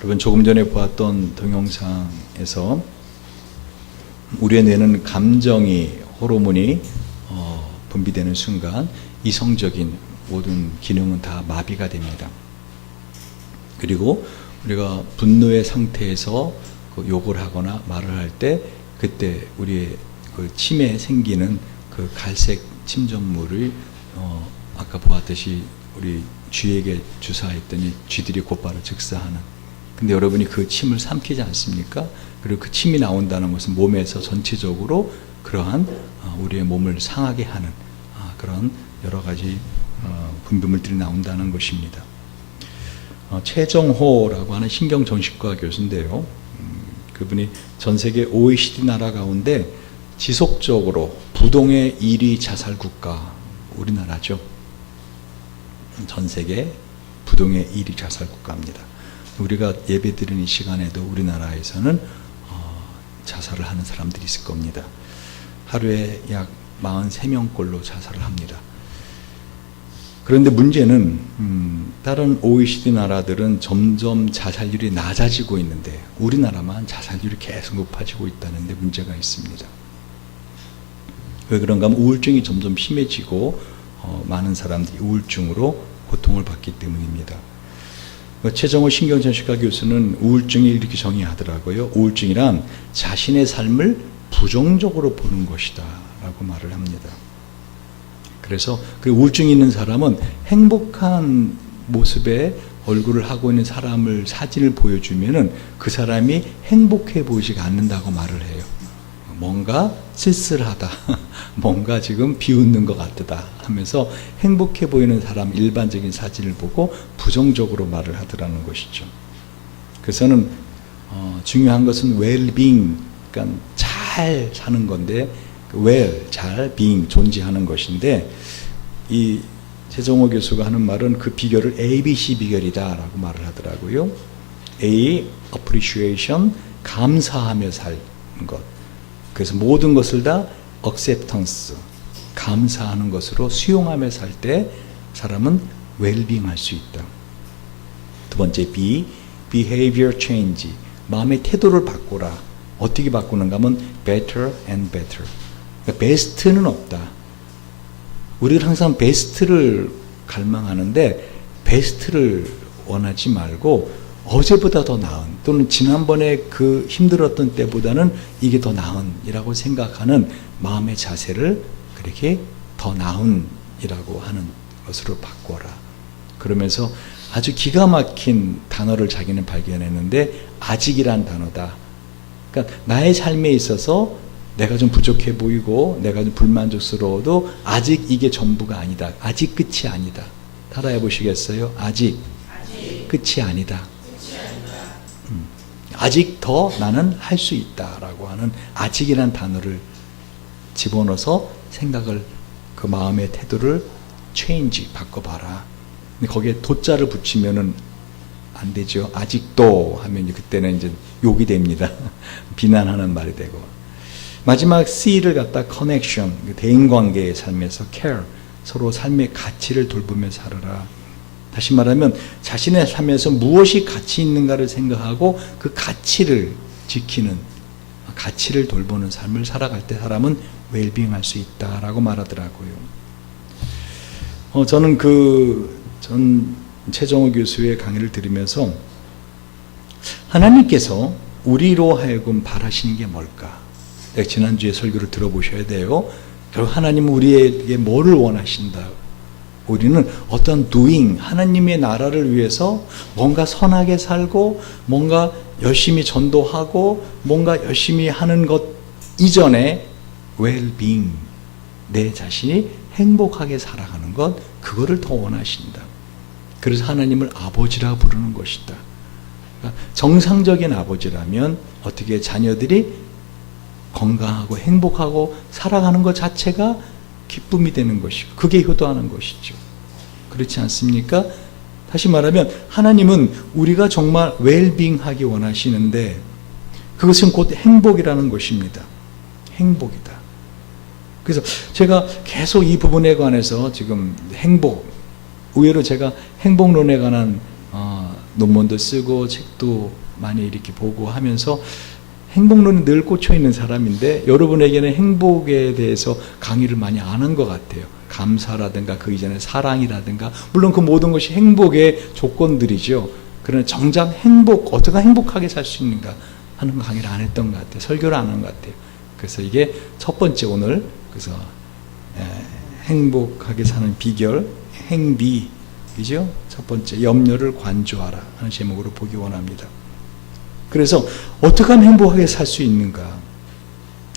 여러분 조금 전에 보았던 동영상에서 우리의 뇌는 감정이 호르몬이 분비되는 순간 이성적인 모든 기능은 다 마비가 됩니다. 그리고 우리가 분노의 상태에서 그 욕을 하거나 말을 할 때 그때 우리의 그 침에 생기는 그 갈색 침전물을 아까 보았듯이 우리 쥐에게 주사했더니 쥐들이 곧바로 즉사하는. 근데 여러분이 그 침을 삼키지 않습니까? 그리고 그 침이 나온다는 것은 몸에서 전체적으로 그러한 우리의 몸을 상하게 하는 그런 여러 가지 분비물들이 나온다는 것입니다. 최정호라고 하는 신경정신과 교수인데요. 그분이 전 세계 OECD 나라 가운데 지속적으로 부동의 1위 자살 국가 우리나라죠. 전 세계 부동의 1위 자살 국가입니다. 우리가 예배 드리는 이 시간에도 우리나라에서는 자살을 하는 사람들이 있을 겁니다. 하루에 약 43명꼴로 자살을 합니다. 그런데 문제는 다른 OECD 나라들은 점점 자살률이 낮아지고 있는데 우리나라만 자살률이 계속 높아지고 있다는 데 문제가 있습니다. 왜 그런가 하면 우울증이 점점 심해지고 많은 사람들이 우울증으로 고통을 받기 때문입니다. 최정호 신경정신과 교수는 우울증을 이렇게 정의하더라고요. 우울증이란 자신의 삶을 부정적으로 보는 것이다 라고 말을 합니다. 그래서 그 우울증이 있는 사람은 행복한 모습의 얼굴을 하고 있는 사람을 사진을 보여주면은 그 사람이 행복해 보이지가 않는다고 말을 해요. 뭔가 쓸쓸하다, 뭔가 지금 비웃는 것 같다 하면서 행복해 보이는 사람 일반적인 사진을 보고 부정적으로 말을 하더라는 것이죠. 그래서는 중요한 것은 well-being, 그러니까 잘 사는 건데 well, 잘, being, 존재하는 것인데 이 최정호 교수가 하는 말은 그 비결을 ABC 비결이다 라고 말을 하더라고요. A, appreciation, 감사하며 사는 것. 그래서 모든 것을 다 acceptance, 감사하는 것으로 수용하며 살 때 사람은 well-being 할 수 있다. 두 번째 B, behavior change, 마음의 태도를 바꾸라. 어떻게 바꾸는가 하면 better and better. 그러니까 베스트는 없다. 우리는 항상 베스트를 갈망하는데 베스트를 원하지 말고 어제보다 더 나은 또는 지난번에 그 힘들었던 때보다는 이게 더 나은 이라고 생각하는 마음의 자세를 그렇게 더 나은 이라고 하는 것으로 바꿔라. 그러면서 아주 기가 막힌 단어를 자기는 발견했는데 아직이란 단어다. 그러니까 나의 삶에 있어서 내가 좀 부족해 보이고 내가 좀 불만족스러워도 아직 이게 전부가 아니다. 아직 끝이 아니다. 따라해 보시겠어요? 아직 끝이 아니다. 아직 더 나는 할 수 있다라고 하는 아직이란 단어를 집어넣어서 생각을 그 마음의 태도를 change 바꿔봐라. 근데 거기에 도자를 붙이면은 안 되죠. 아직도 하면 이제 그때는 이제 욕이 됩니다. 비난하는 말이 되고. 마지막 C를 갖다 connection, 대인관계의 삶에서 care, 서로 삶의 가치를 돌보며 살아라. 다시 말하면 자신의 삶에서 무엇이 가치 있는가를 생각하고 그 가치를 지키는, 가치를 돌보는 삶을 살아갈 때 사람은 웰빙 할 수 있다라고 말하더라고요. 저는 전 최정호 교수의 강의를 들으면서 하나님께서 우리로 하여금 바라시는 게 뭘까? 지난주에 설교를 들어보셔야 돼요. 결국 하나님은 우리에게 뭐를 원하신다? 우리는 어떤 doing, 하나님의 나라를 위해서 뭔가 선하게 살고 뭔가 열심히 전도하고 뭔가 열심히 하는 것 이전에 well-being, 내 자신이 행복하게 살아가는 것, 그거를 더 원하신다. 그래서 하나님을 아버지라 부르는 것이다. 그러니까 정상적인 아버지라면 어떻게 자녀들이 건강하고 행복하고 살아가는 것 자체가 기쁨이 되는 것이고 그게 효도하는 것이죠. 그렇지 않습니까? 다시 말하면 하나님은 우리가 정말 웰빙 하기 원하시는데 그것은 곧 행복이라는 것입니다. 행복이다. 그래서 제가 계속 이 부분에 관해서 지금 행복, 의외로 제가 행복론에 관한 논문도 쓰고 책도 많이 이렇게 보고 하면서 행복론에 늘 꽂혀 있는 사람인데 여러분에게는 행복에 대해서 강의를 많이 안 한 것 같아요. 감사라든가 그 이전에 사랑이라든가 물론 그 모든 것이 행복의 조건들이죠. 그러나 정작 어떻게 행복하게 살 수 있는가 하는 강의를 안 했던 것 같아요. 설교를 안 한 것 같아요. 그래서 이게 첫 번째 오늘 그래서 행복하게 사는 비결 행비이죠. 첫 번째 염려를 관조하라 하는 제목으로 보기 원합니다. 그래서 어떻게 하면 행복하게 살 수 있는가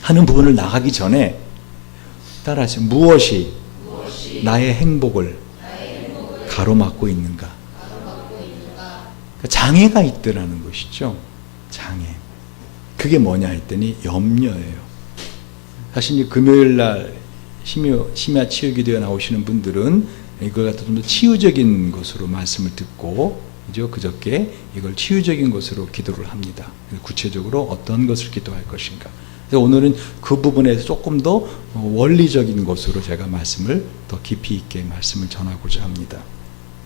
하는 부분을 나가기 전에 따라하세요. 무엇이 나의 행복을 가로막고 있는가? 장애가 있더라는 것이죠. 장애. 그게 뭐냐 했더니 염려예요. 사실 금요일날 심야 치유기도에 나오시는 분들은 이걸 갖다 좀 더 치유적인 것으로 말씀을 듣고 그저께 이걸 치유적인 것으로 기도를 합니다. 구체적으로 어떤 것을 기도할 것인가. 그래서 오늘은 그 부분에서 조금 더 원리적인 것으로 제가 말씀을 더 깊이 있게 말씀을 전하고자 합니다.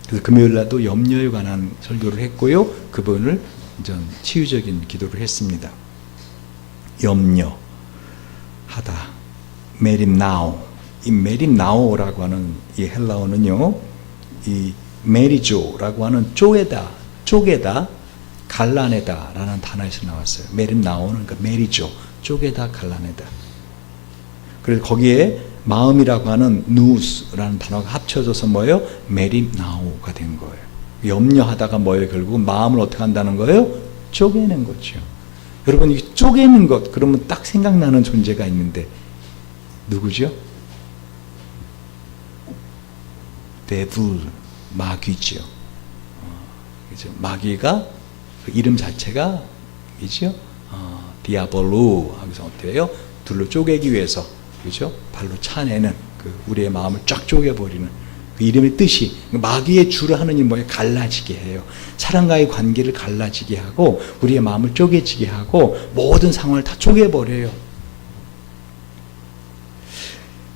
그래서 금요일날도 염려에 관한 설교를 했고요. 그 부분을 전 치유적인 기도를 했습니다. 염려하다. 메림나오. 이 메림나오라고 하는 이 헬라어는요. 이 메리조라고 하는 쪼개다, 갈라내다 라는 단어에서 나왔어요. 메림나오는 그러니까 메리조, 쪼개다, 갈라내다. 그래서 거기에 마음이라고 하는 누스라는 단어가 합쳐져서 뭐예요? 메림나오가 된 거예요. 염려하다가 뭐예요? 결국은 마음을 어떻게 한다는 거예요? 쪼개는 거죠. 여러분 이 쪼개는 것 그러면 딱 생각나는 존재가 있는데 누구죠? 데블, 마귀죠. 그죠? 마귀가 그 이름 자체가 이죠? 디아볼루 하면서 어때요? 둘로 쪼개기 위해서 그죠? 발로 차내는 그 우리의 마음을 쫙 쪼개버리는 그 이름의 뜻이 마귀의 주로 하는 일 뭐예요? 갈라지게 해요. 사람과의 관계를 갈라지게 하고 우리의 마음을 쪼개지게 하고 모든 상황을 다 쪼개버려요.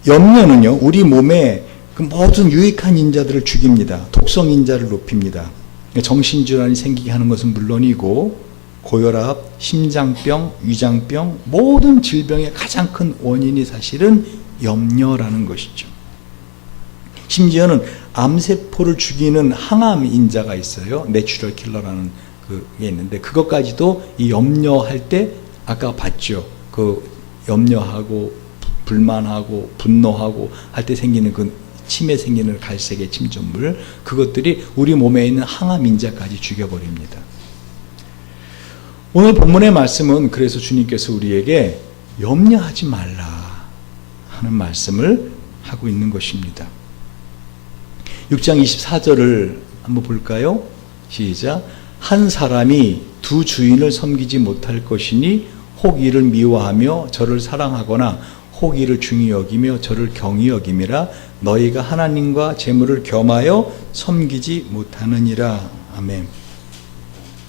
염려는요 우리 몸에 그 모든 유익한 인자들을 죽입니다. 독성 인자를 높입니다. 정신질환이 생기게 하는 것은 물론이고 고혈압, 심장병, 위장병 모든 질병의 가장 큰 원인이 사실은 염려라는 것이죠. 심지어는 암세포를 죽이는 항암 인자가 있어요. 내추럴 킬러라는 그게 있는데 그것까지도 이 염려할 때 아까 봤죠. 그 염려하고 불만하고 분노하고 할 때 생기는 그 침에 생기는 갈색의 침전물 그것들이 우리 몸에 있는 항암 인자까지 죽여버립니다. 오늘 본문의 말씀은 그래서 주님께서 우리에게 염려하지 말라 하는 말씀을 하고 있는 것입니다. 6장 24절을 한번 볼까요? 시작. 한 사람이 두 주인을 섬기지 못할 것이니 혹 이를 미워하며 저를 사랑하거나 혹 이를 중히 여기며 저를 경히 여김이라 너희가 하나님과 재물을 겸하여 섬기지 못하느니라. 아멘.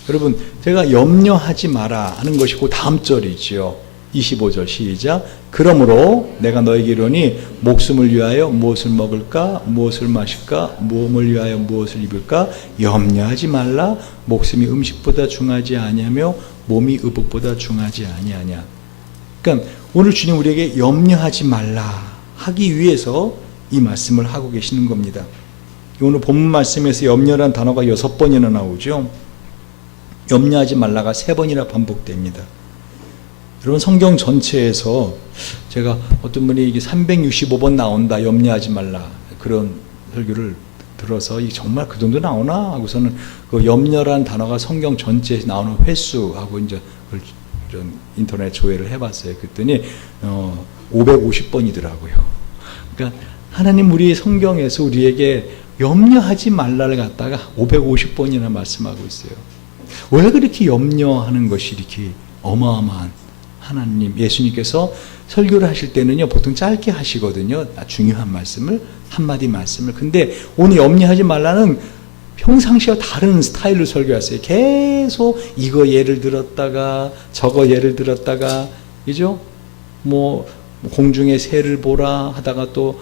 여러분 제가 염려하지 마라 하는 것이 그 다음 절이지요. 25절 시작. 그러므로 내가 너에게 이르노니 목숨을 위하여 무엇을 먹을까 무엇을 마실까 몸을 위하여 무엇을 입을까 염려하지 말라. 목숨이 음식보다 중하지 아니하며 몸이 의복보다 중하지 아니하냐. 그러니까 오늘 주님 우리에게 염려하지 말라 하기 위해서 이 말씀을 하고 계시는 겁니다. 오늘 본문 말씀에서 염려라는 단어가 6번이나 나오죠. 염려하지 말라가 3번이나 반복됩니다. 여러분 성경 전체에서 제가 어떤 분이 이게 365번 나온다 염려하지 말라 그런 설교를 들어서 이 정말 그 정도 나오나 하고서는 그 염려라는 단어가 성경 전체에 나오는 횟수하고 이제 그걸 좀 인터넷 조회를 해봤어요. 그랬더니 550번이더라고요. 그러니까 하나님 우리 성경에서 우리에게 염려하지 말라를 갖다가 550번이나 말씀하고 있어요. 왜 그렇게 염려하는 것이 이렇게 어마어마한 하나님 예수님께서 설교를 하실 때는요 보통 짧게 하시거든요. 중요한 말씀을 한마디 말씀을. 근데 오늘 염려하지 말라는 평상시와 다른 스타일로 설교하세요. 계속 이거 예를 들었다가 저거 예를 들었다가 그죠? 뭐 공중의 새를 보라 하다가 또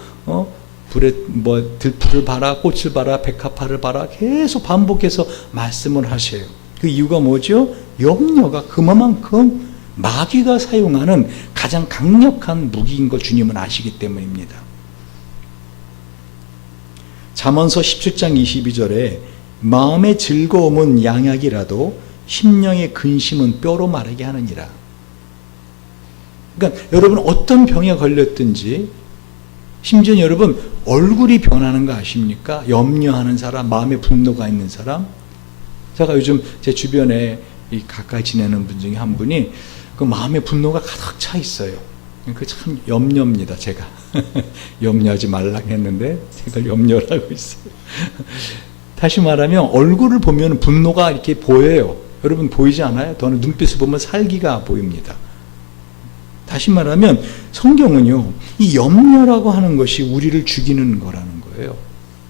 불에 뭐 들풀을 봐라, 꽃을 봐라, 백합화를 봐라 계속 반복해서 말씀을 하셔요. 그 이유가 뭐죠? 염려가 그만큼 마귀가 사용하는 가장 강력한 무기인 걸 주님은 아시기 때문입니다. 잠언서 17장 22절에 마음의 즐거움은 양약이라도 심령의 근심은 뼈로 마르게 하느니라. 그러니까 여러분 어떤 병에 걸렸든지, 심지어 여러분 얼굴이 변하는 거 아십니까? 염려하는 사람, 마음에 분노가 있는 사람. 제가 요즘 제 주변에 가까이 지내는 분 중에 한 분이 그 마음에 분노가 가득 차 있어요. 그 참 염려입니다. 제가 염려하지 말라고 했는데 제가 염려를 하고 있어요. 다시 말하면 얼굴을 보면 분노가 이렇게 보여요. 여러분 보이지 않아요? 저는 눈빛을 보면 살기가 보입니다. 다시 말하면 성경은요, 이 염려라고 하는 것이 우리를 죽이는 거라는 거예요.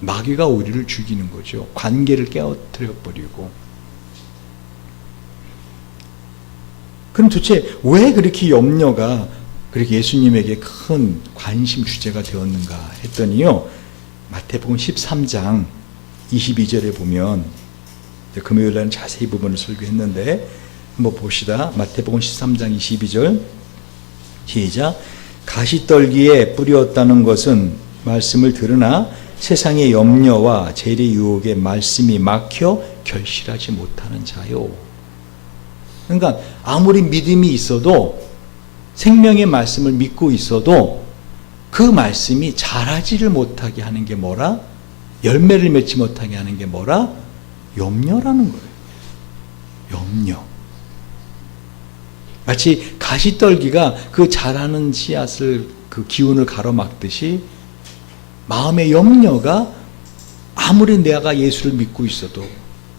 마귀가 우리를 죽이는 거죠. 관계를 깨어뜨려 버리고. 그럼 도대체 왜 그렇게 염려가 그렇게 예수님에게 큰 관심 주제가 되었는가 했더니요, 마태복음 13장 22절에 보면, 금요일 날은 자세히 부분을 설교했는데 한번 봅시다. 마태복음 13장 22절 시작. 가시떨기에 뿌렸다는 것은 말씀을 들으나 세상의 염려와 재래 유혹에 말씀이 막혀 결실하지 못하는 자요. 그러니까 아무리 믿음이 있어도, 생명의 말씀을 믿고 있어도 그 말씀이 자라지를 못하게 하는 게 뭐라? 열매를 맺지 못하게 하는 게 뭐라? 염려라는 거예요. 염려. 마치 가시떨기가 그 자라는 씨앗을, 그 기운을 가로막듯이 마음의 염려가 아무리 내가 예수를 믿고 있어도,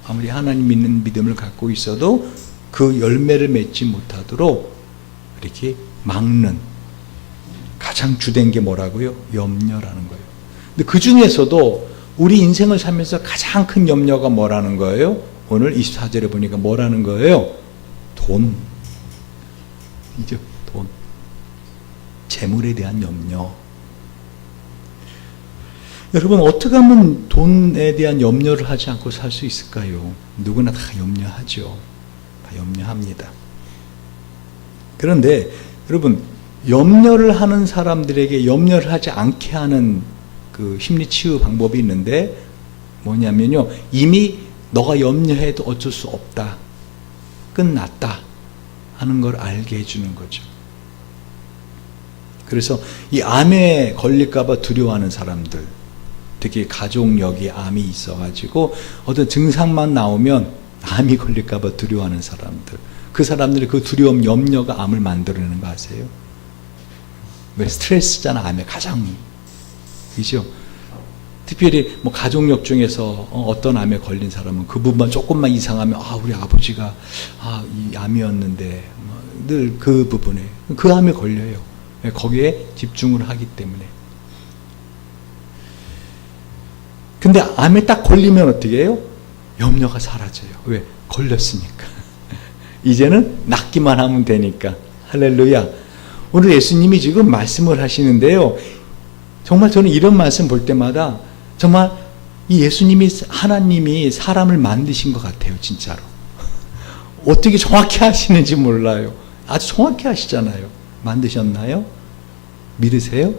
아무리 하나님 믿는 믿음을 갖고 있어도 그 열매를 맺지 못하도록 이렇게 막는 가장 주된 게 뭐라고요? 염려라는 거예요. 근데 그 중에서도 우리 인생을 살면서 가장 큰 염려가 뭐라는 거예요? 오늘 24절에 보니까 뭐라는 거예요? 돈. 이죠, 돈. 재물에 대한 염려. 여러분 어떻게 하면 돈에 대한 염려를 하지 않고 살 수 있을까요? 누구나 다 염려하죠. 다 염려합니다. 그런데 여러분 염려를 하는 사람들에게 염려를 하지 않게 하는 그 심리 치유 방법이 있는데 뭐냐면요, 이미 너가 염려해도 어쩔 수 없다, 끝났다 하는 걸 알게 해주는 거죠. 그래서 이 암에 걸릴까봐 두려워하는 사람들, 특히 가족력이 암이 있어가지고 어떤 증상만 나오면 암이 걸릴까봐 두려워하는 사람들, 그 사람들의 그 두려움, 염려가 암을 만들어내는 거 아세요? 왜? 스트레스잖아, 암의 가장. 이죠? 특별히 뭐 가족력 중에서 어떤 암에 걸린 사람은 그 부분만 조금만 이상하면, 우리 아버지가 이 암이었는데, 늘 그 부분에, 그 암에 걸려요. 거기에 집중을 하기 때문에. 근데 암에 딱 걸리면 어떻게 해요? 염려가 사라져요. 왜? 걸렸으니까. 이제는 낫기만 하면 되니까. 할렐루야. 오늘 예수님이 지금 말씀을 하시는데요, 정말 저는 이런 말씀 볼 때마다 정말 이 예수님이, 하나님이 사람을 만드신 것 같아요. 진짜로. 어떻게 정확히 하시는지 몰라요. 아주 정확히 하시잖아요. 만드셨나요? 믿으세요?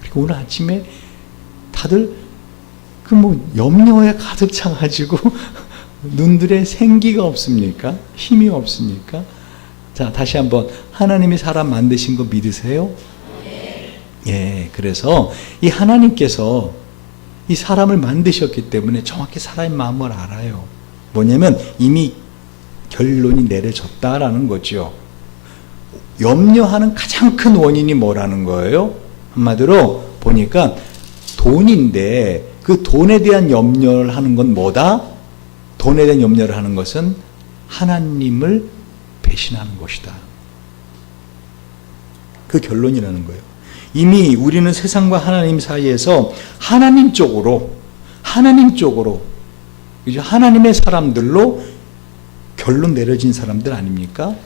그리고 오늘 아침에 다들 그 염려에 가득 차가지고 눈들에 생기가 없습니까? 힘이 없습니까? 자, 다시 한번, 하나님이 사람 만드신 거 믿으세요? 예, 그래서 이 하나님께서 이 사람을 만드셨기 때문에 정확히 사람의 마음을 알아요. 뭐냐면 이미 결론이 내려졌다라는 거죠. 염려하는 가장 큰 원인이 뭐라는 거예요? 한마디로 보니까 돈인데, 그 돈에 대한 염려를 하는 건 뭐다? 돈에 대한 염려를 하는 것은 하나님을 배신하는 것이다. 그 결론이라는 거예요. 이미 우리는 세상과 하나님 사이에서 하나님 쪽으로 이제 하나님의 사람들로 결론 내려진 사람들 아닙니까?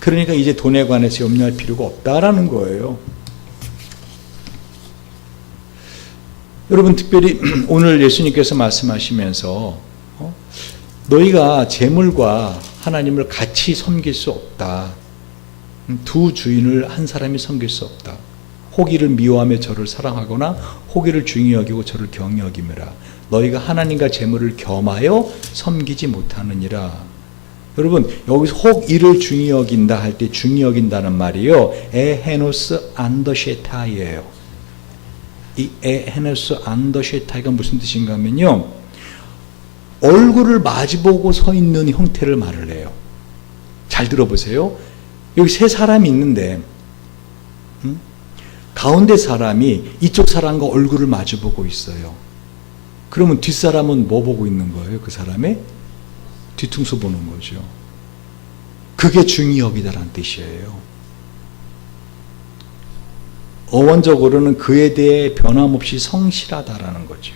그러니까 이제 돈에 관해서 염려할 필요가 없다라는 거예요. 여러분 특별히 오늘 예수님께서 말씀하시면서 너희가 재물과 하나님을 같이 섬길 수 없다. 두 주인을 한 사람이 섬길 수 없다. 호기를 미워하며 저를 사랑하거나 호기를 중히 여기고 저를 경히 여김이라. 너희가 하나님과 재물을 겸하여 섬기지 못하느니라. 여러분 여기서 호기를 중히 여긴다 할 때 중히 여긴다는 말이요, 에헤노스 안더셰타이예요. 이 에헤노스 안더셰타이가 무슨 뜻인가 하면요, 얼굴을 마주보고 서 있는 형태를 말을 해요. 잘 들어보세요. 여기 세 사람이 있는데 가운데 사람이 이쪽 사람과 얼굴을 마주보고 있어요. 그러면 뒷사람은 뭐 보고 있는 거예요? 그 사람의 뒤통수 보는 거죠. 그게 중히 여기다라는 뜻이에요. 어원적으로는 그에 대해 변함없이 성실하다라는 거죠.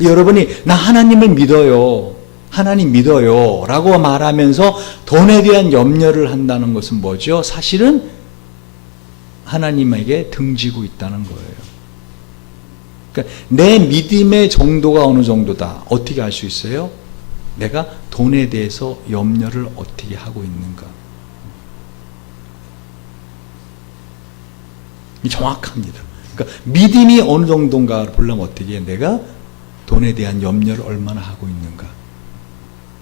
여러분이 나 하나님을 믿어요, 하나님 믿어요 라고 말하면서 돈에 대한 염려를 한다는 것은 뭐죠? 사실은 하나님에게 등지고 있다는 거예요. 그러니까 내 믿음의 정도가 어느 정도다. 어떻게 알 수 있어요? 내가 돈에 대해서 염려를 어떻게 하고 있는가. 이 정확합니다. 그러니까 믿음이 어느 정도인가 보려면 어떻게 해? 내가 돈에 대한 염려를 얼마나 하고 있는가.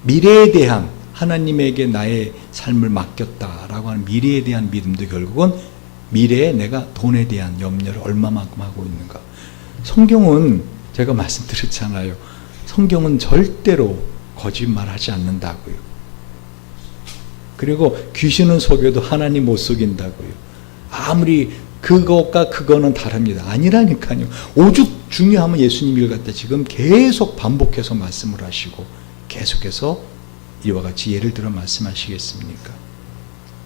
미래에 대한, 하나님에게 나의 삶을 맡겼다라고 하는 미래에 대한 믿음도 결국은 미래에 내가 돈에 대한 염려를 얼마만큼 하고 있는가. 성경은 제가 말씀드렸잖아요. 성경은 절대로 거짓말하지 않는다고요. 그리고 귀신은 속여도 하나님 못 속인다고요. 아무리 그것과 그거는 다릅니다. 아니라니까요. 오죽 중요하면 예수님 일 갖다 지금 계속 반복해서 말씀을 하시고 계속해서 이와 같이 예를 들어 말씀하시겠습니까?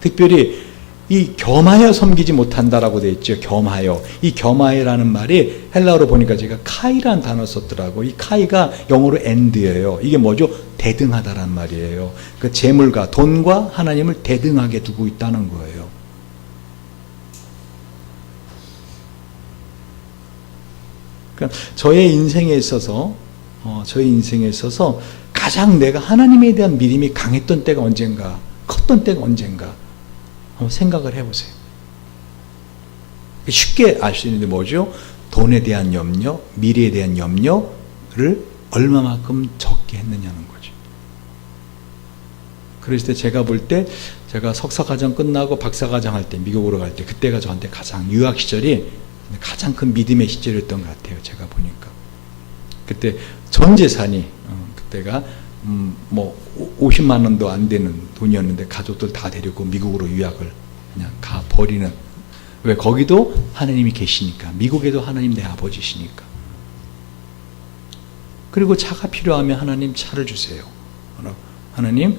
특별히 이 겸하여 섬기지 못한다라고 되어 있죠. 겸하여. 이 겸하여라는 말이 헬라어로 보니까 제가 카이라는 단어 썼더라고. 이 카이가 영어로 end예요. 이게 뭐죠? 대등하다란 말이에요. 그 재물과 돈과 하나님을 대등하게 두고 있다는 거예요. 그러니까 저의 인생에 있어서 가장 내가 하나님에 대한 믿음이 강했던 때가 언젠가, 컸던 때가 언젠가 한번 생각을 해보세요. 쉽게 알 수 있는데 뭐죠? 돈에 대한 염려, 미래에 대한 염려를 얼마만큼 적게 했느냐는 거죠. 그랬을 때 제가 볼 때, 제가 석사과정 끝나고 박사과정 할 때, 미국으로 갈 때, 그때가 저한테 가장 유학 시절이 가장 큰 믿음의 시절이었던 것 같아요. 제가 보니까. 그때 전 재산이, 그때가 뭐 50만 원도 안 되는 돈이었는데 가족들 다 데리고 미국으로 유학을 그냥 가 버리는. 왜? 거기도 하나님이 계시니까. 미국에도 하나님 내 아버지시니까. 그리고 차가 필요하면 하나님 차를 주세요. 하나님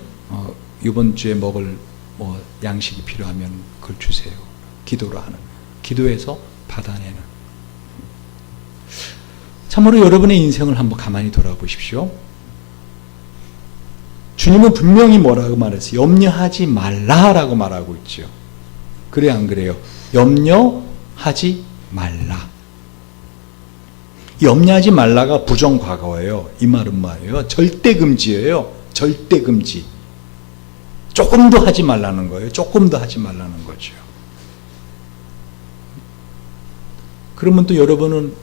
이번 주에 먹을 뭐 양식이 필요하면 그걸 주세요. 기도로 하는. 기도해서 받아내는. 참으로 여러분의 인생을 한번 가만히 돌아보십시오. 주님은 분명히 뭐라고 말했어요? 염려하지 말라라고 말하고 있죠. 그래 안 그래요? 염려하지 말라. 염려하지 말라가 부정과거예요. 이 말은 뭐예요? 절대 금지예요. 절대 금지. 조금도 하지 말라는 거예요. 조금도 하지 말라는 거죠. 그러면 또 여러분은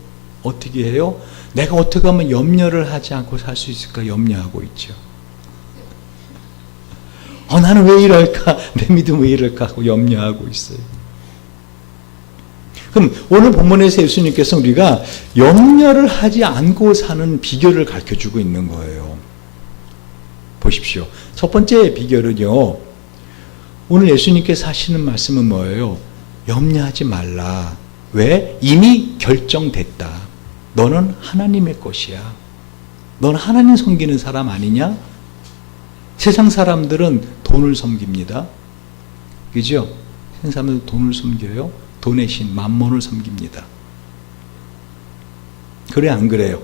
어떻게 해요? 내가 어떻게 하면 염려를 하지 않고 살 수 있을까 염려하고 있죠. 나는 왜 이럴까? 내 믿음 왜 이럴까? 하고 염려하고 있어요. 그럼 오늘 본문에서 예수님께서 우리가 염려를 하지 않고 사는 비결을 가르쳐주고 있는 거예요. 보십시오. 첫 번째 비결은요, 오늘 예수님께서 하시는 말씀은 뭐예요? 염려하지 말라. 왜? 이미 결정됐다. 너는 하나님의 것이야. 너는 하나님 섬기는 사람 아니냐? 세상 사람들은 돈을 섬깁니다. 그죠? 세상 사람들은 돈을 섬겨요. 돈의 신, 맘몬을 섬깁니다. 그래 안 그래요?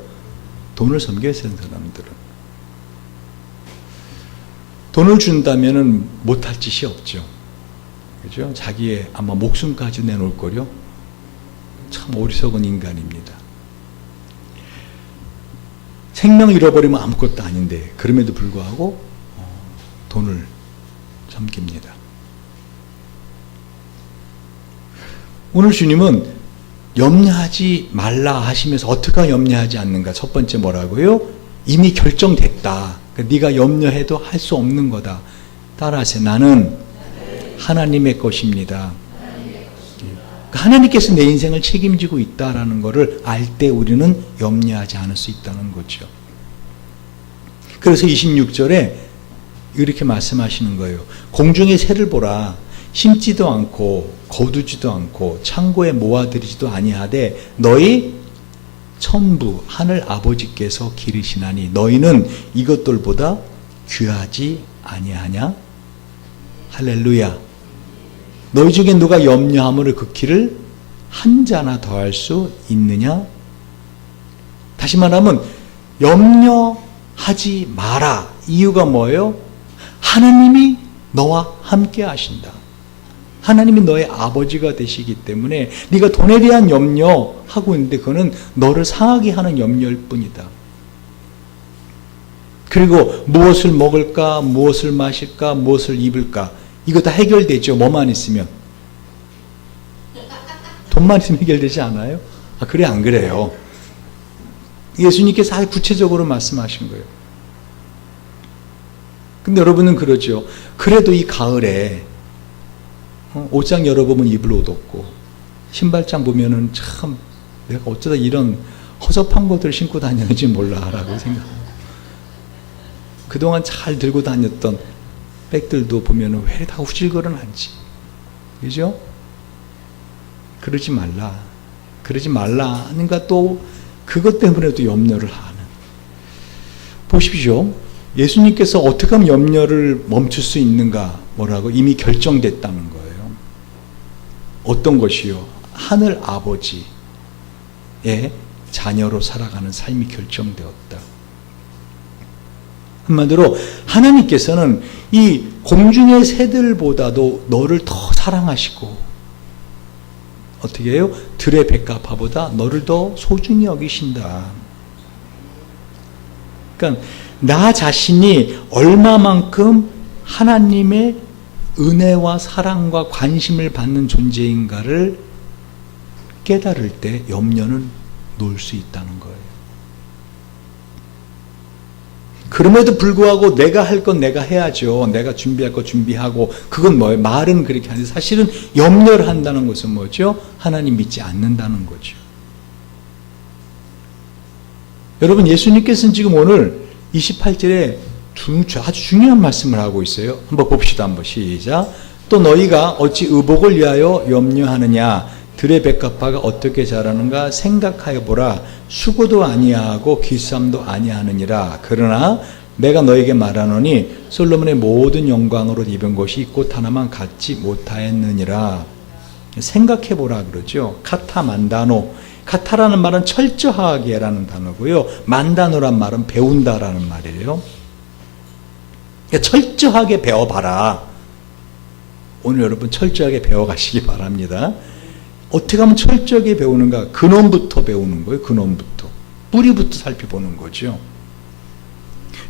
돈을 섬겨요, 세상 사람들은. 돈을 준다면은 못할 짓이 없죠. 그죠? 자기의 아마 목숨까지 내놓을 거요. 참 어리석은 인간입니다. 생명 잃어버리면 아무것도 아닌데 그럼에도 불구하고 돈을 섬깁니다. 오늘 주님은 염려하지 말라 하시면서 어떻게 염려하지 않는가? 첫 번째 뭐라고요? 이미 결정됐다. 그러니까 네가 염려해도 할 수 없는 거다. 따라하세요. 나는 하나님의 것입니다. 하나님께서 내 인생을 책임지고 있다라는 것을 알 때 우리는 염려하지 않을 수 있다는 거죠. 그래서 26절에 이렇게 말씀하시는 거예요. 공중의 새를 보라. 심지도 않고 거두지도 않고 창고에 모아들이지도 아니하되 너희 천부 하늘 아버지께서 기르시나니 너희는 이것들보다 귀하지 아니하냐? 할렐루야. 너희 중에 누가 염려함으로 그 키를 한 자나 더할 수 있느냐? 다시 말하면 염려하지 마라. 이유가 뭐예요? 하나님이 너와 함께 하신다. 하나님이 너의 아버지가 되시기 때문에 네가 돈에 대한 염려하고 있는데 그거는 너를 상하게 하는 염려일 뿐이다. 그리고 무엇을 먹을까, 무엇을 마실까, 무엇을 입을까 이거 다 해결되죠. 뭐만 있으면. 돈만 있으면 해결되지 않아요? 아, 그래 안 그래요? 예수님께서 아주 구체적으로 말씀하신 거예요. 근데 여러분은 그러죠. 그래도 이 가을에 옷장 열어보면 입을 옷 없고 신발장 보면은 참 내가 어쩌다 이런 허접한 것들을 신고 다녔는지 몰라라고 생각합니다. 그동안 잘 들고 다녔던 백들도 보면은 왜 다 후질거려놨지? 그죠? 그러지 말라. 그러지 말라 하는가 또 그것 때문에도 염려를 하는. 보십시오. 예수님께서 어떻게 하면 염려를 멈출 수 있는가? 뭐라고? 이미 결정됐다는 거예요. 어떤 것이요? 하늘 아버지의 자녀로 살아가는 삶이 결정되었다. 한마디로 하나님께서는 이 공중의 새들보다도 너를 더 사랑하시고 어떻게 해요? 들의 백합화보다 너를 더 소중히 여기신다. 그러니까 나 자신이 얼마만큼 하나님의 은혜와 사랑과 관심을 받는 존재인가를 깨달을 때 염려는 놓을 수 있다는 거예요. 그럼에도 불구하고 내가 할 건 내가 해야죠. 내가 준비할 거 준비하고 그건 뭐예요? 말은 그렇게 하는데 사실은 염려를 한다는 것은 뭐죠? 하나님 믿지 않는다는 거죠. 여러분 예수님께서는 지금 오늘 28절에 아주 중요한 말씀을 하고 있어요. 한번 봅시다. 한번 시작. 또 너희가 어찌 의복을 위하여 염려하느냐? 들의 백합화가 어떻게 자라는가 생각하여 보라. 수고도 아니하고 귀쌈도 아니하느니라. 그러나 내가 너에게 말하노니 솔로몬의 모든 영광으로 입은 것이 꽃 하나만 갖지 못하였느니라. 생각해 보라 그러죠. 카타 만다노. 카타라는 말은 철저하게라는 단어고요. 만다노란 말은 배운다라는 말이에요. 철저하게 배워봐라. 오늘 여러분 철저하게 배워가시기 바랍니다. 어떻게 하면 철저하게 배우는가? 근원부터 배우는 거예요. 근원부터. 뿌리부터 살펴보는 거죠.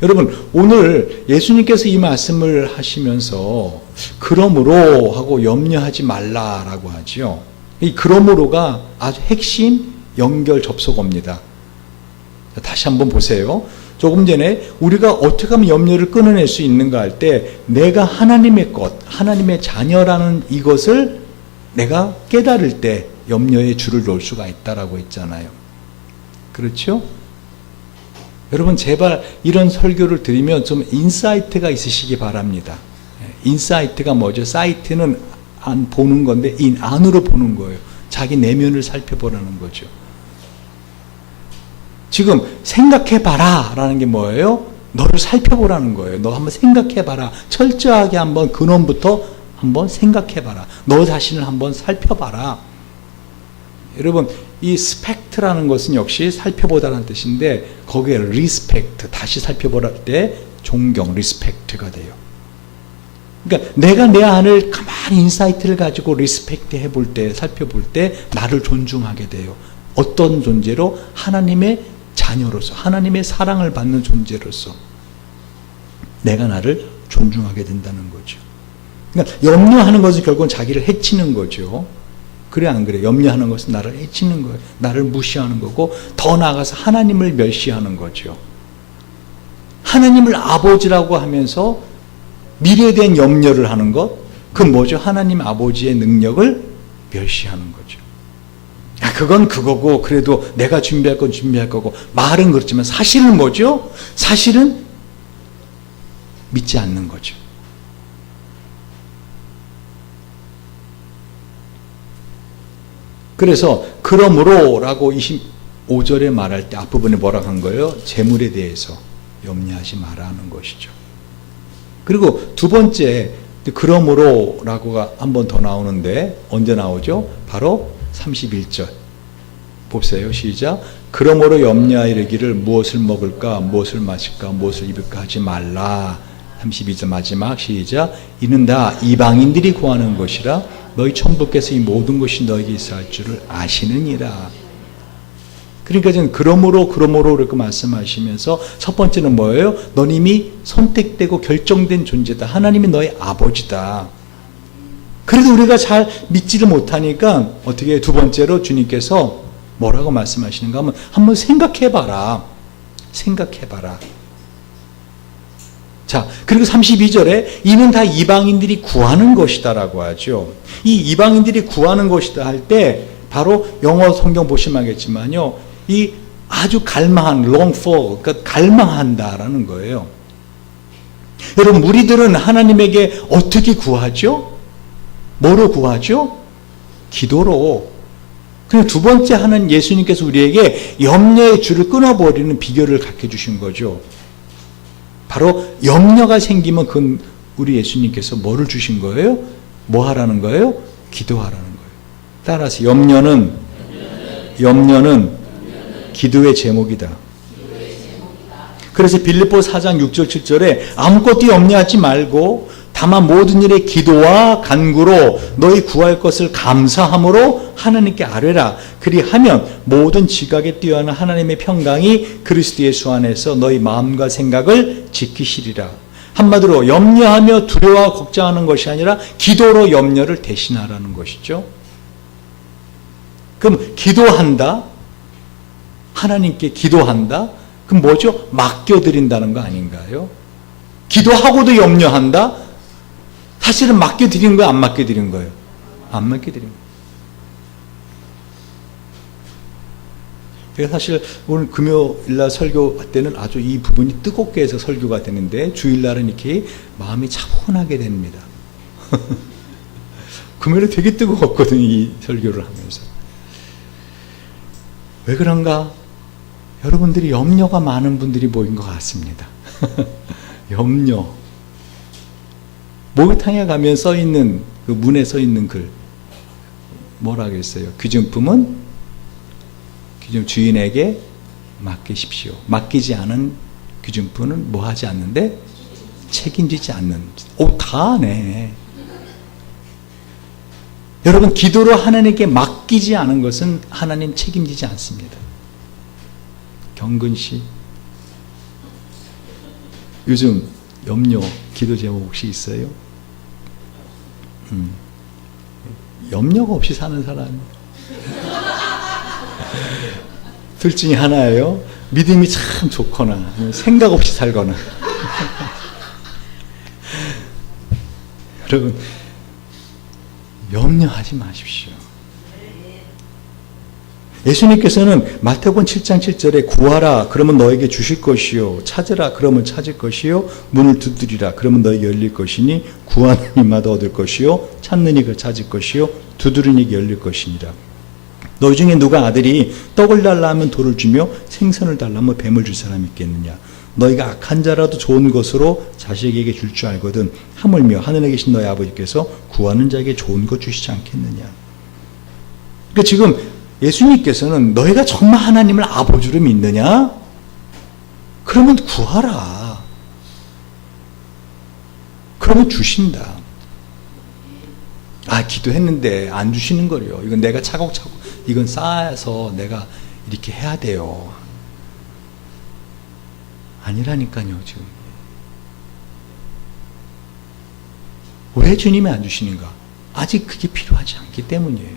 여러분 오늘 예수님께서 이 말씀을 하시면서 그러므로 하고 염려하지 말라라고 하죠. 이 그러므로가 아주 핵심 연결 접속어입니다. 다시 한번 보세요. 조금 전에 우리가 어떻게 하면 염려를 끊어낼 수 있는가 할 때 내가 하나님의 것, 하나님의 자녀라는 이것을 내가 깨달을 때 염려의 줄을 놓을 수가 있다라고 했잖아요. 그렇죠? 여러분 제발 이런 설교를 드리면 좀 인사이트가 있으시기 바랍니다. 인사이트가 뭐죠? 사이트는 안 보는 건데 안으로 보는 거예요. 자기 내면을 살펴보라는 거죠. 지금 생각해봐라 라는 게 뭐예요? 너를 살펴보라는 거예요. 너 한번 생각해봐라. 철저하게 한번 근원부터 한번 생각해봐라. 너 자신을 한번 살펴봐라. 여러분 이 스펙트라는 것은 역시 살펴보다라는 뜻인데 거기에 리스펙트 다시 살펴보라 때 존경 리스펙트가 돼요. 그러니까 내가 내 안을 가만히 인사이트를 가지고 리스펙트 해볼 때 살펴볼 때 나를 존중하게 돼요. 어떤 존재로? 하나님의 자녀로서 하나님의 사랑을 받는 존재로서 내가 나를 존중하게 된다는 거죠. 그러니까 염려하는 것은 결국은 자기를 해치는 거죠. 그래 안 그래? 염려하는 것은 나를 해치는 거예요. 나를 무시하는 거고 더 나아가서 하나님을 멸시하는 거죠. 하나님을 아버지라고 하면서 미래에 대한 염려를 하는 것, 그 뭐죠? 하나님 아버지의 능력을 멸시하는 거죠. 그건 그거고 그래도 내가 준비할 건 준비할 거고 말은 그렇지만 사실은 뭐죠? 사실은 믿지 않는 거죠. 그래서 그러므로 라고 25절에 말할 때 앞부분에 뭐라고 한 거예요? 재물에 대해서 염려하지 마라 하는 것이죠. 그리고 두 번째 그러므로 라고가 한 번 더 나오는데 언제 나오죠? 바로 31절 보세요. 시작. 그러므로 염려하여 이르기를 무엇을 먹을까 무엇을 마실까 무엇을 입을까 하지 말라. 32절 마지막 시작. 이는 다 이방인들이 구하는 것이라 너희 천부께서 이 모든 것이 너에게 있어 할 줄을 아시느니라. 그러니까 지금 그러므로 이렇게 말씀하시면서 첫 번째는 뭐예요? 넌 이미 선택되고 결정된 존재다. 하나님이 너의 아버지다. 그래도 우리가 잘 믿지를 못하니까 어떻게 두 번째로 주님께서 뭐라고 말씀하시는가 하면 한번 생각해봐라. 생각해봐라. 자, 그리고 32절에 이는 다 이방인들이 구하는 것이다 라고 하죠. 이 이방인들이 구하는 것이다 할 때 바로 영어 성경 보시면 알겠지만요. 이 아주 갈망한, long for, 그러니까 갈망한다라는 거예요. 여러분, 무리들은 하나님에게 어떻게 구하죠? 뭐로 구하죠? 기도로. 그리고 두 번째 하는 예수님께서 우리에게 염려의 줄을 끊어버리는 비결을 가르쳐 주신 거죠. 바로 염려가 생기면 그건 우리 예수님께서 뭐를 주신 거예요? 뭐 하라는 거예요? 기도하라는 거예요. 따라서 염려는 기도의 제목이다. 그래서 빌립보 4장 6절 7절에 아무것도 염려하지 말고 다만 모든 일에 기도와 간구로 너희 구할 것을 감사함으로 하나님께 아뢰라. 그리하면 모든 지각에 뛰어난 하나님의 평강이 그리스도 예수 안에서 너희 마음과 생각을 지키시리라. 한마디로 염려하며 두려워하고 걱정하는 것이 아니라 기도로 염려를 대신하라는 것이죠. 그럼 기도한다. 하나님께 기도한다. 그럼 뭐죠? 맡겨드린다는 거 아닌가요? 기도하고도 염려한다. 사실은 맡겨드린 거예요? 안 맡겨드린 거예요? 안 맡겨드린 거예요. 제가 사실 오늘 금요일날 설교 때는 아주 이 부분이 뜨겁게 해서 설교가 되는데 주일날은 이렇게 마음이 차분하게 됩니다. 금요일에 되게 뜨거웠거든요. 이 설교를 하면서. 왜 그런가? 여러분들이 염려가 많은 분들이 모인 것 같습니다. 염려. 목욕탕에 가면 써있는 그 문에 써있는 글 뭐라 그랬어요? 귀중품은 주인에게 맡기십시오. 맡기지 않은 귀중품은 뭐 하지 않는데 책임지지 않는. 다 하네. 여러분, 기도로 하나님께 맡기지 않은 것은 하나님 책임지지 않습니다. 경근 씨, 요즘 염려 기도 제목 혹시 있어요? 염려가 없이 사는 사람 둘 중에 하나예요. 믿음이 참 좋거나 생각 없이 살거나. 여러분, 염려하지 마십시오. 예수님께서는 마태복음 7장 7절에 구하라 그러면 너에게 주실 것이요 찾으라 그러면 찾을 것이요 문을 두드리라 그러면 너에게 열릴 것이니 구하는 이마다 얻을 것이요 찾는 이가 찾을 것이요 두드리는 이가 열릴 것이니라. 너희 중에 누가 아들이 떡을 달라 하면 돌을 주며 생선을 달라 하면 뱀을 줄 사람이 있겠느냐. 너희가 악한 자라도 좋은 것으로 자식에게 줄 줄 알거든 하물며 하늘에 계신 너희 아버지께서 구하는 자에게 좋은 것 주시지 않겠느냐. 그러니까 지금 예수님께서는 너희가 정말 하나님을 아버지로 믿느냐? 그러면 구하라. 그러면 주신다. 아, 기도했는데 안 주시는 거요. 이건 내가 차곡차곡 이건 쌓아서 내가 이렇게 해야 돼요. 아니라니까요, 지금. 왜 주님이 안 주시는가? 아직 그게 필요하지 않기 때문이에요.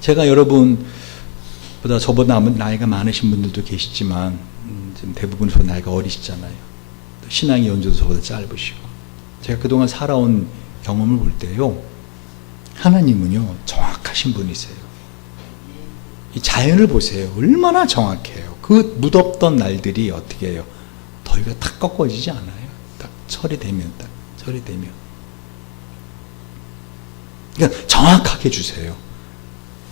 제가 여러분보다 저보다 나이가 많으신 분들도 계시지만 지금 대부분 저 나이가 어리시잖아요. 신앙의 연조도 저보다 짧으시고. 제가 그동안 살아온 경험을 볼 때요, 하나님은요 정확하신 분이세요. 이 자연을 보세요. 얼마나 정확해요. 그 무덥던 날들이 어떻게 해요? 더위가 탁 꺾어지지 않아요. 딱 철이 되면. 그러니까 정확하게 주세요.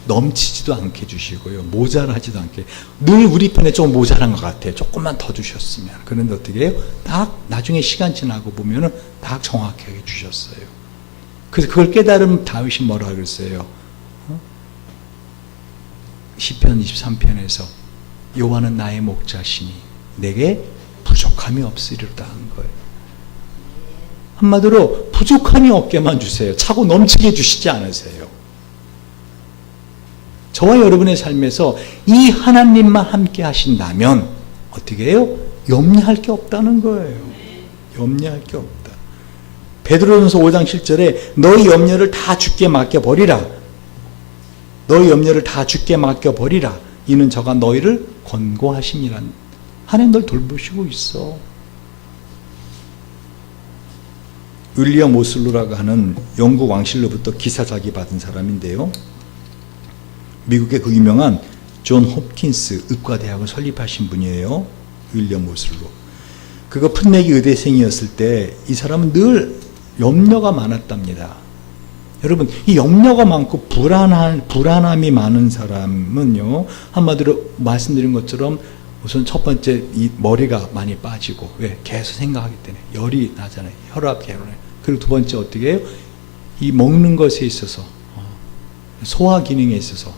넘치지도 않게 주시고요. 모자라지도 않게. 늘 우리 편에 조금 모자란 것 같아요. 조금만 더 주셨으면. 그런데 어떻게 해요? 딱 나중에 시간 지나고 보면은 딱 정확하게 주셨어요. 그래서 그걸 깨달은 다윗이 뭐라 그랬어요? 시편 23편에서 여호와는 나의 목자시니 내게 부족함이 없으리로다 한 거예요. 한마디로 부족함이 없게만 주세요. 차고 넘치게 주시지 않으세요. 저와 여러분의 삶에서 이 하나님만 함께 하신다면 어떻게 해요? 염려할 게 없다는 거예요. 염려할 게 없다. 베드로전서 5장 7절에 너희 염려를 다 주께 맡겨버리라. 너희 염려를 다 주께 맡겨버리라. 이는 저가 너희를 권고하심이란. 하나님 널 돌보시고 있어. 윌리엄 오슬로라고 하는 영국 왕실로부터 기사자기 받은 사람인데요. 미국의 그 유명한 존 홉킨스 의과대학을 설립하신 분이에요. 윌리엄 오슬로. 그거 풋내기 의대생이었을 때 이 사람은 늘 염려가 많았답니다. 여러분, 이 염려가 많고 불안함이 많은 사람은요, 한마디로 말씀드린 것처럼 우선 첫 번째 이 머리가 많이 빠지고, 왜? 계속 생각하기 때문에 열이 나잖아요. 혈압 개론에. 그리고 두 번째 어떻게 해요? 이 먹는 것에 있어서, 소화 기능에 있어서,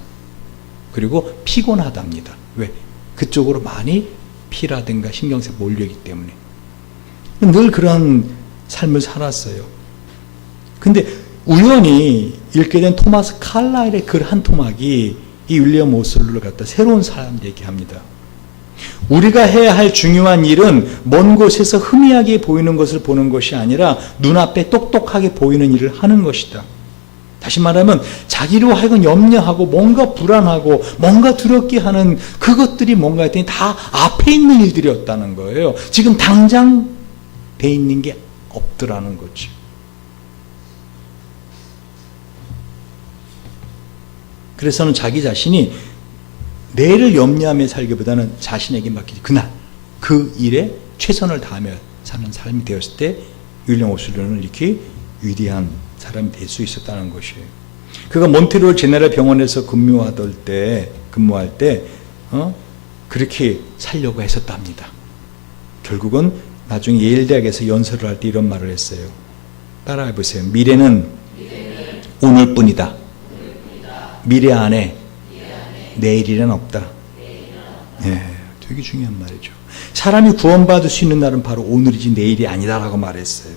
그리고 피곤하답니다. 왜? 그쪽으로 많이 피라든가 신경세가 몰려있기 때문에. 늘 그런 삶을 살았어요. 근데 우연히 읽게 된 토마스 칼라일의 글 한 토막이 이 윌리엄 오슬로를 갖다 새로운 사람 얘기합니다. 우리가 해야 할 중요한 일은 먼 곳에서 희미하게 보이는 것을 보는 것이 아니라 눈앞에 똑똑하게 보이는 일을 하는 것이다. 다시 말하면 자기로 하여금 염려하고 뭔가 불안하고 뭔가 두렵게 하는 그것들이 뭔가 했더니 다 앞에 있는 일들이었다는 거예요. 지금 당장 돼 있는 게 없더라는 거죠. 그래서는 자기 자신이 내일을 염려하며 살기보다는 자신에게 맡기지 그날 그 일에 최선을 다하며 사는 삶이 되었을 때 윌리엄 오슬로는 이렇게 위대한 사람이 될 수 있었다는 것이에요. 그가 몬트리올 제네럴 병원에서 근무할 때 그렇게 살려고 했었답니다. 결국은 나중에 예일 대학에서 연설을 할 때 이런 말을 했어요. 따라해 보세요. 미래는 오늘뿐이다. 미래 안에 내일이란 없다. 네, 되게 중요한 말이죠. 사람이 구원받을 수 있는 날은 바로 오늘이지 내일이 아니다라고 말했어요.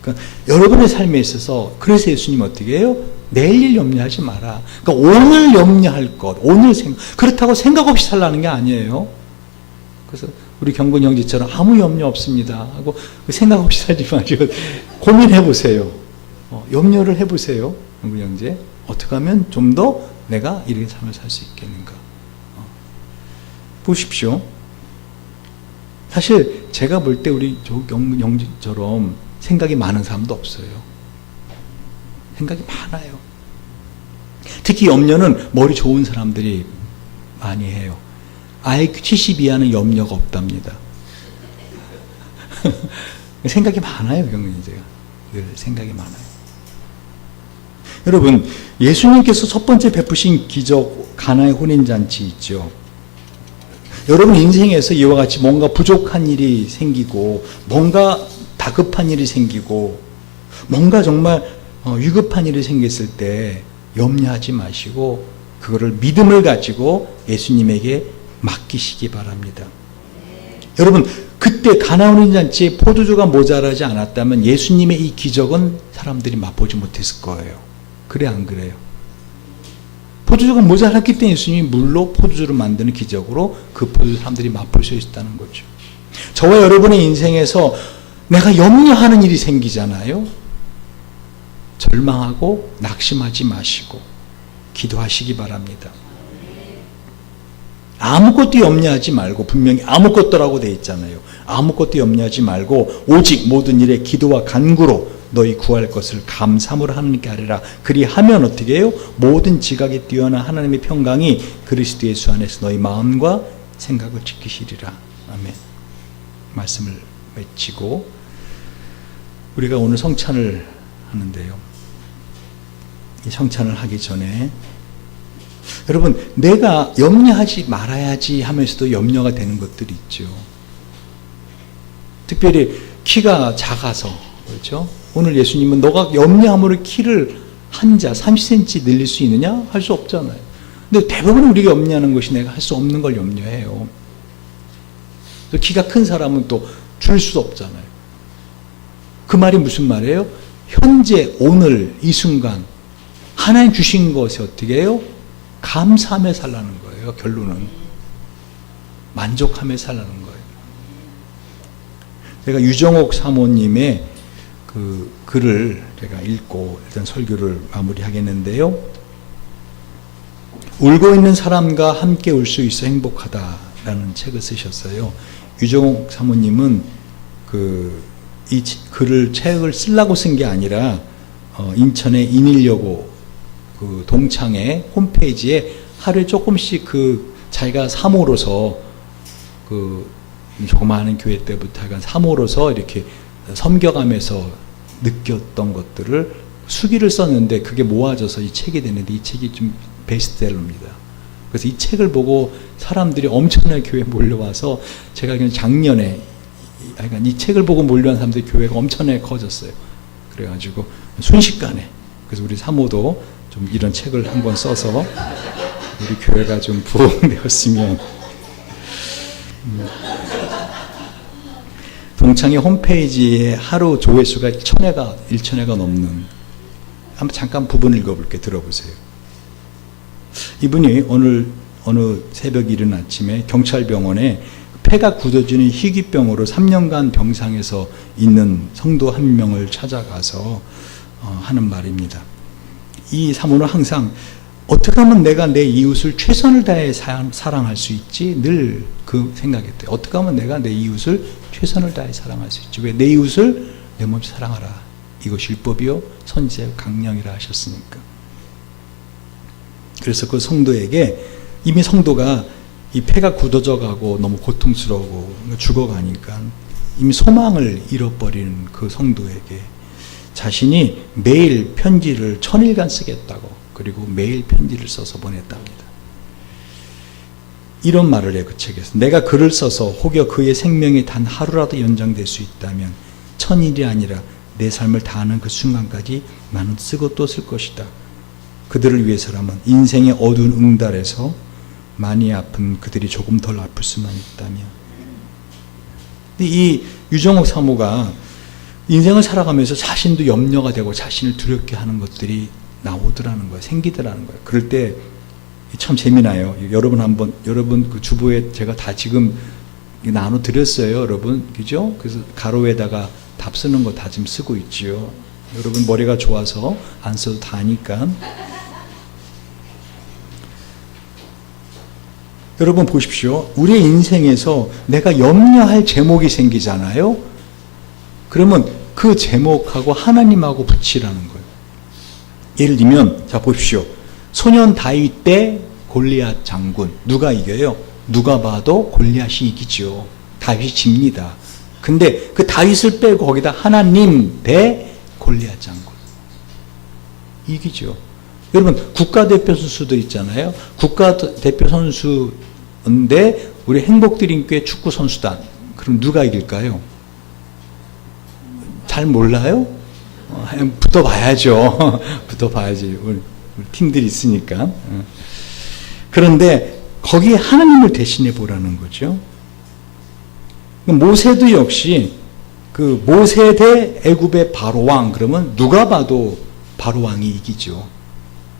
그러니까 여러분의 삶에 있어서 그래서 예수님 어떻게 해요? 내일 일 염려하지 마라. 그러니까 오늘 염려할 것, 오늘 생각. 그렇다고 생각 없이 살라는 게 아니에요. 그래서 우리 경근 형제처럼 아무 염려 없습니다 하고 생각 없이 살지 마시고 고민해 보세요. 염려를 해 보세요. 경근 형제. 어떻게 하면 좀 더 내가 이렇게 삶을 살 수 있겠는가. 보십시오. 사실 제가 볼 때 우리 경근 형제처럼 생각이 많은 사람도 없어요. 생각이 많아요. 특히 염려는 머리 좋은 사람들이 많이 해요. IQ 70 이하는 염려가 없답니다. 생각이 많아요, 경근이제가. 늘 생각이 많아요. 여러분, 예수님께서 첫 번째 베푸신 기적, 가나의 혼인잔치 있죠. 여러분 인생에서 이와 같이 뭔가 부족한 일이 생기고, 뭔가 다급한 일이 생기고, 뭔가 정말 위급한 일이 생겼을 때 염려하지 마시고, 그거를 믿음을 가지고 예수님에게 맡기시기 바랍니다. 여러분, 그때 가나 혼인잔치에 포도주가 모자라지 않았다면 예수님의 이 기적은 사람들이 맛보지 못했을 거예요. 그래 안 그래요? 포도주가 모자랐기 때문에 예수님이 물로 포도주를 만드는 기적으로 그 포도주 사람들이 맛볼 수 있다는 거죠. 저와 여러분의 인생에서 내가 염려하는 일이 생기잖아요. 절망하고 낙심하지 마시고 기도하시기 바랍니다. 아무것도 염려하지 말고, 분명히 아무것도라고 되어 있잖아요. 아무것도 염려하지 말고 오직 모든 일에 기도와 간구로 너희 구할 것을 감사함으로 하나님께 아뢰라. 그리하면 어떻게 해요? 모든 지각에 뛰어난 하나님의 평강이 그리스도 예수 안에서 너희 마음과 생각을 지키시리라. 아멘. 말씀을 외치고 우리가 오늘 성찬을 하는데요. 이 성찬을 하기 전에 여러분, 내가 염려하지 말아야지 하면서도 염려가 되는 것들이 있죠. 특별히 키가 작아서, 그렇죠? 오늘 예수님은 너가 염려함으로 키를 한 자 30cm 늘릴 수 있느냐? 할 수 없잖아요. 근데 대부분 우리가 염려하는 것이 내가 할 수 없는 걸 염려해요. 키가 큰 사람은 또 줄 수도 없잖아요. 그 말이 무슨 말이에요? 현재 오늘 이 순간 하나님 주신 것에 어떻게 해요? 감사하며 살라는 거예요. 결론은 만족하며 살라는 거예요. 제가 유정옥 사모님의 그 글을 제가 읽고 일단 설교를 마무리하겠는데요. 울고 있는 사람과 함께 울 수 있어 행복하다라는 책을 쓰셨어요. 유정옥 사모님은 이 책을 쓰려고 쓴 게 아니라 인천의 인일여고 그 동창회 홈페이지에 하루에 조금씩 자기가 사모로서 조그마한 교회 때부터 약간 사모로서 이렇게 섬겨가면서 느꼈던 것들을 수기를 썼는데 그게 모아져서 이 책이 되는데 이 책이 좀 베스트셀러입니다. 그래서 이 책을 보고 사람들이 엄청나게 교회에 몰려와서 제가 그냥 작년에 이 책을 보고 몰려온 사람들이 교회가 엄청나게 커졌어요. 그래가지고 순식간에 그래서 우리 사모도 좀 이런 책을 한 권 써서 우리 교회가 좀 부흥되었으면. 동창회 홈페이지에 하루 조회수가 1,000회가 넘는, 한번 잠깐 부분 읽어볼게. 들어보세요. 이분이 어느 새벽 이른 아침에 경찰병원에 폐가 굳어지는 희귀병으로 3년간 병상에서 있는 성도 한 명을 찾아가서 하는 말입니다. 이 사모는 항상 어떻게 하면 내가 내 이웃을 최선을 다해 사랑할 수 있지? 늘 그 생각했대요. 어떻게 하면 내가 내 이웃을 최선을 다해 사랑할 수 있지? 왜? 내 이웃을 내 몸에 사랑하라. 이것이 율법이요 선지자요 강령이라 하셨으니까. 그래서 그 성도에게, 이미 성도가 이 폐가 굳어져 가고 너무 고통스러우고 죽어가니까 이미 소망을 잃어버리는 그 성도에게 자신이 매일 편지를 1000일간 쓰겠다고, 그리고 매일 편지를 써서 보냈답니다. 이런 말을 해요. 그 책에서 내가 글을 써서 혹여 그의 생명이 단 하루라도 연장될 수 있다면 1000일이 아니라 내 삶을 다하는 그 순간까지 나는 쓰고 또 쓸 것이다. 그들을 위해서라면 인생의 어두운 응달에서 많이 아픈 그들이 조금 덜 아플 수만 있다면. 이 유정옥 사모가 인생을 살아가면서 자신도 염려가 되고 자신을 두렵게 하는 것들이 나오더라는 거예요. 생기더라는 거예요. 그럴 때 참 재미나요. 여러분 그 주보에 제가 다 지금 나눠드렸어요. 여러분. 그죠? 그래서 가로에다가 답 쓰는 거 다 지금 쓰고 있지요. 여러분 머리가 좋아서 안 써도 다 아니까. 여러분 보십시오. 우리의 인생에서 내가 염려할 제목이 생기잖아요. 그러면 그 제목하고 하나님하고 붙이라는 거예요. 예를 들면 자 보십시오. 소년 다윗 때 골리앗 장군 누가 이겨요? 누가 봐도 골리앗이 이기죠. 다윗이 집니다. 근데 그 다윗을 빼고 거기다 하나님 대 골리앗 장군 이기죠. 여러분 국가대표 선수들 있잖아요. 국가대표 선수인데 우리 행복드림교회 축구 선수단, 그럼 누가 이길까요? 잘 몰라요? 붙어봐야죠. 붙어봐야지. 우리 팀들이 있으니까. 그런데 거기에 하나님을 대신해 보라는 거죠. 모세도 역시 그 모세 대 애굽의 바로왕, 그러면 누가 봐도 바로왕이 이기죠.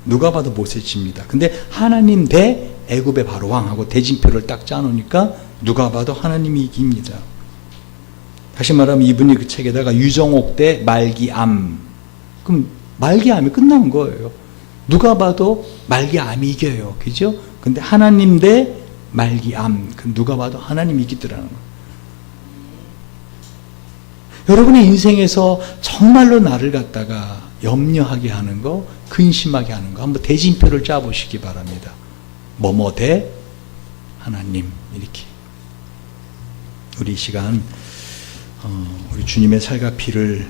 누가 봐도 모세집니다. 근데 하나님 대 애굽의 바로 왕하고 대진표를 딱 짜놓으니까 누가 봐도 하나님이 이깁니다. 다시 말하면 이분이 그 책에다가 유정옥 대 말기암. 그럼 말기암이 끝난 거예요. 누가 봐도 말기암이 이겨요. 그죠? 근데 하나님 대 말기암. 누가 봐도 하나님이 이기더라는 거예요. 여러분의 인생에서 정말로 나를 갖다가 염려하게 하는 거, 근심하게 하는 거 한번 대진표를 짜보시기 바랍니다. 뭐뭐 대 하나님. 이렇게 우리 이 시간 우리 주님의 살과 피를